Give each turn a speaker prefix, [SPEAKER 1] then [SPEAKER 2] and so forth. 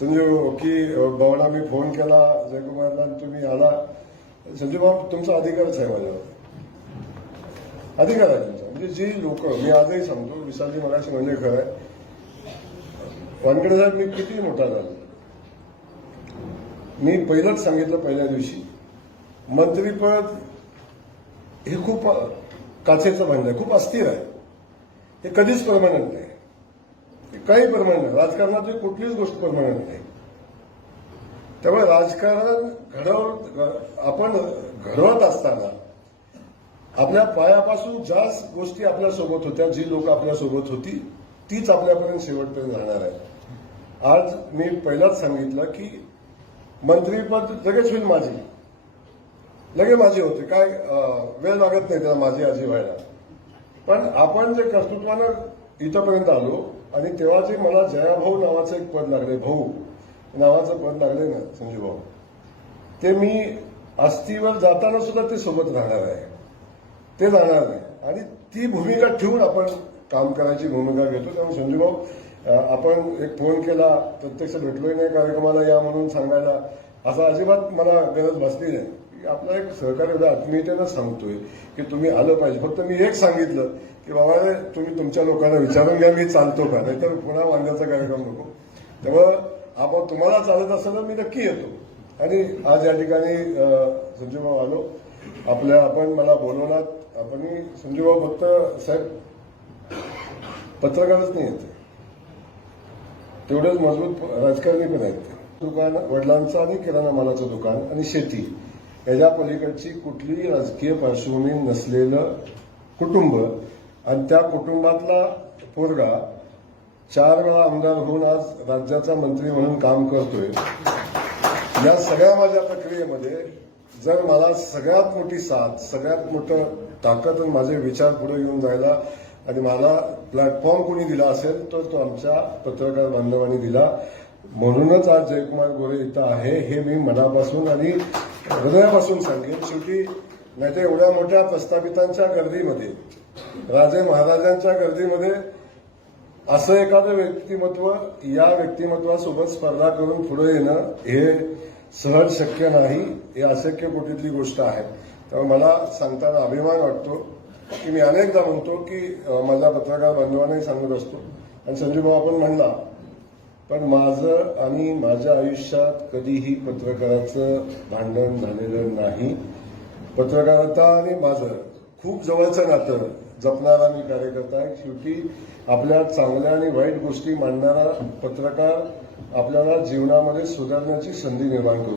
[SPEAKER 1] संजीव की भाऊला मी फोन केला जयकुमारला तुम्ही आला. संजीव भाऊ तुमचा अधिकारच आहे माझ्यावर. अधिकार आहे तुमचा. म्हणजे जी लोक मी आजही सांगतो विशालजी मगाशी म्हणजे खरं आहे. वानखेडे साहेब मी किती मोठा झालो. मी पहिलंच सांगितलं पहिल्या दिवशी मंत्रीपद हे खूप काचेचं भांड आहे खूप अस्थिर आहे. हे कधीच परमनंट नाही. काही परमनंट नाही. राजकारणात कुठलीच गोष्ट परमनंट नाही. त्यामुळे राजकारण घडव आपण घडवत असताना आपल्या पायापासून ज्या गोष्टी आपल्यासोबत होत्या जी लोक आपल्यासोबत होती तीच आपल्यापर्यंत शेवटपर्यंत राहणार आहे आज मी पहिलाच सांगितलं की मंत्रीपद लगेच होईल माझी. लगे माझी होते. काय वेळ लागत नाही त्याला माझी आजी व्हायला. पण आपण जे कर्तृत्वानं इथंपर्यंत आलो आणि तेव्हा जे मला जयाभाऊ नावाचं एक पद लागले भाऊ नावाचं पद लागले ना संजू भाऊ ते मी आस्तीवर जाताना सुद्धा ते सोबत राहणार आहे. ते जाणार नाही. आणि ती भूमिका ठेवून आपण काम करायची भूमिका घेतो. त्यामुळे संजू भाऊ आपण एक फोन केला प्रत्यक्ष भेटलोय नाही कार्यक्रमाला या म्हणून सांगायला. असा अजिबात मला गरज भासली नाही. की आपला एक सहकार्य आत्मीयतेनं सांगतोय की तुम्ही आलं पाहिजे. फक्त मी एक सांगितलं की बाबा रे, तुम्ही तुमच्या लोकांना विचारून घ्या मी चालतो का? नाहीतर पुन्हा वांद्याचा कार्यक्रम नको. त्यामुळं आपण तुम्हाला चालत असेल तर मी नक्की येतो. आणि आज या ठिकाणी अं, आलो. आपल्या आपण मला बोलवलात. आपण संजू फक्त साहेब पत्रकारच नाही येते तेवढेच मजबूत राजकारणी पण आहेत. दुकान वडिलांचं आणि किराणा मालाचं दुकान आणि शेती. याच्या पलीकडची कुठलीही राजकीय पार्श्वभूमी नसलेलं कुटुंब आणि त्या कुटुंबातला पोरगा चार वेळा आमदार होऊन आज राज्याचा मंत्री म्हणून काम करतोय. या सगळ्या माझ्या प्रक्रियेमध्ये जर मला सगळ्यात मोठी साथ सगळ्यात मोठं ताकद आणि माझे विचार पुढे घेऊन जायला आणि मला प्लॅटफॉर्म कोणी दिला असेल तर तो आमच्या पत्रकार बांधवांनी दिला. म्हणूनच आज जयकुमार गोरे इथं आहे हे मी मनापासून आणि हृदयापासून सांगेन. शेवटी नाहीतर एवढ्या मोठ्या प्रस्थापितांच्या गर्दीमध्ये राजे महाराजांच्या गर्दीमध्ये असं एखादं व्यक्तिमत्व या व्यक्तिमत्वासोबत स्पर्धा करून पुढे येणं हे सहज शक्य नाही हे अशक्य कोटीतली गोष्ट आहे. त्यामुळे मला सांगताना अभिमान वाटतो की मी अनेकदा म्हणतो की माझ्या पत्रकार बांधवांनाही सांगत असतो. आणि संजू भाऊ आपण म्हणला पण माझं आणि माझ्या आयुष्यात कधीही पत्रकाराचं भांडण झालेलं नाही. पत्रकारिता आणि माझं खूप जवळचं नातं जपणारा मी कार्यकर्ता आहे. शेवटी आपल्या चांगल्या आणि वाईट गोष्टी मांडणारा पत्रकार आपल्याला जीवनामध्ये सुधारण्याची संधी निर्माण करतो